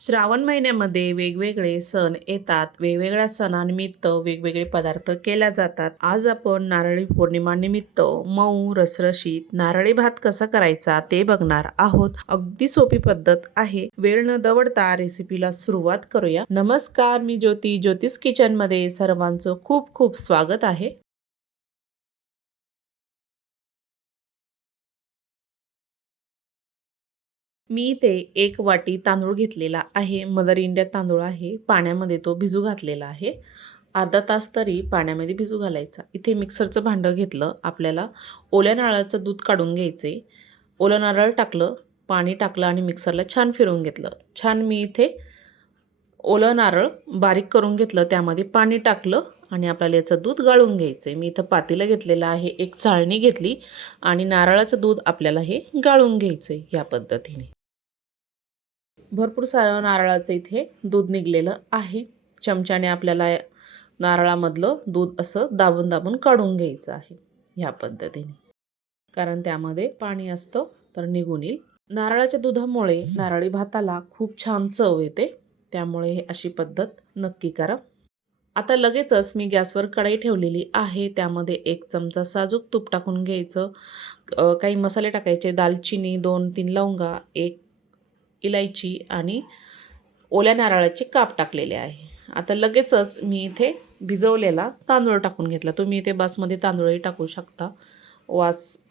श्रावण महिन्यामध्ये वेगवेगळे सण येतात. वेगवेगळ्या सणानिमित्त वेगवेगळे पदार्थ केल्या जातात. आज आपण नारळी पौर्णिमा निमित्त मऊ रसरशीत नारळी भात कसा करायचा ते बघणार आहोत. अगदी सोपी पद्धत आहे. वेळ न दवडता रेसिपीला सुरुवात करूया. नमस्कार, मी ज्योती. ज्योतिष किचन मध्ये सर्वांचं खूप खूप स्वागत आहे. मी इथे 1 वाटी तांदूळ घेतलेला आहे. मदर इंडिया तांदूळ आहे. पाण्यामध्ये तो भिजू घातलेला आहे. अर्धा तास तरी पाण्यामध्ये भिजू घालायचा. इथे मिक्सरचं भांडं घेतलं. आपल्याला ओल्या नारळाचं दूध काढून घ्यायचे. ओलं नारळ टाकलं, पाणी टाकलं आणि मिक्सरला छान फिरवून घेतलं. छान मी इथे ओलं नारळ बारीक करून घेतलं. त्यामध्ये पाणी टाकलं आणि आपल्याला याचं दूध गाळून घ्यायचं आहे. मी इथं पातेलं घेतलेलं आहे. एक चाळणी घेतली आणि नारळाचं दूध आपल्याला हे गाळून घ्यायचं आहे या पद्धतीने. भरपूर सारं नारळाचं इथे दूध निघलेलं आहे. चमच्याने आपल्याला नारळामधलं दूध असं दाबून दाबून काढून घ्यायचं आहे ह्या पद्धतीने. कारण त्यामध्ये पाणी असतं तर निघून येईल. नारळाच्या दुधामुळे नारळी भाताला खूप छान चव येते. त्यामुळे हे अशी पद्धत नक्की करा. आता लगेचच मी गॅसवर कढई ठेवलेली आहे. त्यामध्ये 1 चमचा साजूक तूप टाकून घ्यायचं. काही मसाले टाकायचे. दालचिनी, 2-3 लवंगा, 1 इलायची आणि ओल्या नारळाचे काप टाकलेले आहे. आता लगेचच मी इथे भिजवलेला तांदूळ टाकून घेतला. तुम्ही इथे बासमती तांदूळही टाकू शकता.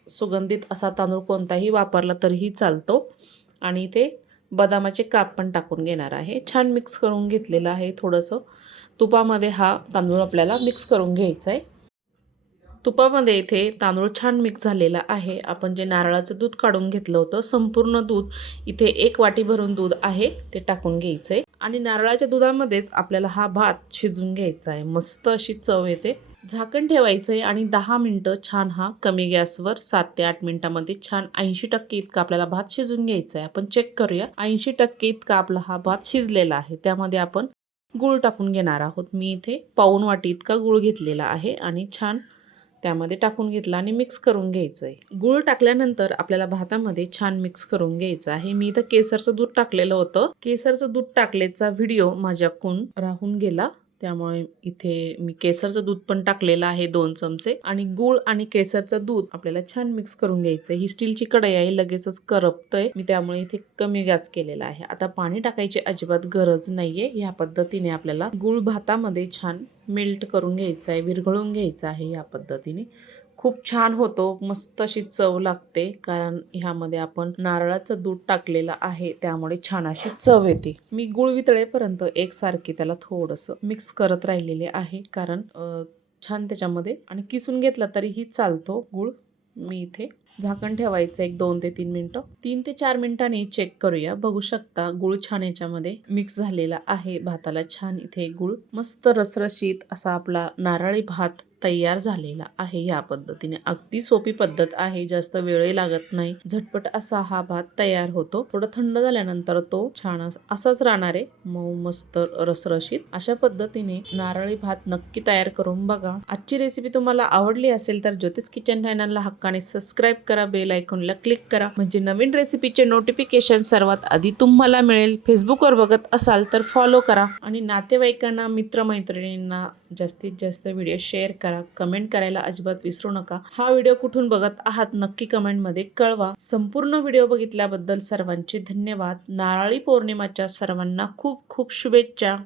सुगंधित असा तांदूळ कोणताही वापरला तरीही चालतो. आणि इथे बदामाचे काप पण टाकून घेणार आहे. छान मिक्स करून घेतलेलं आहे. थोडंसं तुपामध्ये हा तांदूळ आपल्याला मिक्स करून घ्यायचा आहे. तुपामध्ये इथे तांदूळ छान मिक्स झालेला आहे. आपण जे नारळाचं दूध काढून घेतलं होतं, संपूर्ण दूध इथे 1 वाटी भरून दूध आहे ते टाकून घ्यायचं आहे. आणि नारळाच्या दुधामध्येच आपल्याला हा भात शिजवून घ्यायचा आहे. मस्त अशी चव येते. झाकण ठेवायचं आहे आणि 10 मिनटं छान हा कमी गॅसवर 7 ते 8 मिनिटांमध्ये छान 80% इतका आपल्याला भात शिजून घ्यायचा आहे. आपण चेक करूया. 80% इतका आपला हा भात शिजलेला आहे. त्यामध्ये आपण गूळ टाकून घेणार आहोत. मी इथे पाऊण वाटी इतका गूळ घेतलेला आहे आणि छान त्यामध्ये टाकून घेतला आणि मिक्स करून घ्यायचं आहे. गूळ टाकल्यानंतर आपल्याला भातामध्ये छान मिक्स करून घ्यायचं आहे. मी इथं केसरचं दूध टाकलेलं होतं. केसरचं दूध टाकल्याचा व्हिडिओ माझ्याकडून राहून गेला. त्यामुळे इथे मी केसरचं दूध पण टाकलेलं आहे 2 चमचे. आणि गूळ आणि केसरचं दूध आपल्याला छान मिक्स करून घ्यायचं आहे. ही स्टीलची कढई आहे, लगेचच करपतंय. मी त्यामुळे इथे कमी गॅस केलेला आहे. आता पाणी टाकायची अजिबात गरज नाहीये. या पद्धतीने आपल्याला गूळ भातामध्ये छान मेल्ट करून घ्यायचं आहे, विरघळून घ्यायचं आहे. या पद्धतीने खूप छान होतो. मस्त अशी चव लागते. कारण ह्यामध्ये आपण नारळाचं दूध टाकलेलं आहे, त्यामुळे छान अशी चव येते. मी गूळ वितळेपर्यंत एकसारखी त्याला थोडंसं मिक्स करत राहिलेले आहे. कारण छान त्याच्यामध्ये आणि किसून घेतला तरीही चालतो गूळ. मी इथे झाकण ठेवायचं 2 ते 3 मिनटं. 3 ते 4 मिनिटांनी चेक करूया. बघू शकता गूळ छान याच्यामध्ये मिक्स झालेला आहे. भाताला छान इथे गूळ मस्त रसरशीत असा आपला नारळी भात तयार झालेला आहे. या पद्धतीने अगदी सोपी पद्धत आहे. जास्त वेळही लागत नाही. झटपट असा हा भात तयार होतो. थोडं थंड झाल्यानंतर तो छान असाच राहणार आहे, मऊ मस्त रसरशीत. अशा पद्धतीने नारळी भात नक्की तयार करून बघा. आजची रेसिपी तुम्हाला आवडली असेल तर ज्योतिष किचन चॅनलला हक्काने सबस्क्राईब करा. बेल आयकॉनला क्लिक करा, म्हणजे नवीन रेसिपीचे नोटिफिकेशन सर्वात आधी तुम्हाला मिळेल. फेसबुकवर बघत असाल तर फॉलो करा आणि नातेवाईकांना, मित्रमैत्रिणींना जास्तीत जास्त व्हिडिओ शेअर करा. कमेंट करायला अजिबात विसरू नका. हा व्हिडिओ कुठून बघत आहात नक्की कमेंटमध्ये कळवा. संपूर्ण व्हिडिओ बघितल्याबद्दल सर्वांचे धन्यवाद. नारळी पौर्णिमाच्या सर्वांना खूप खूप शुभेच्छा.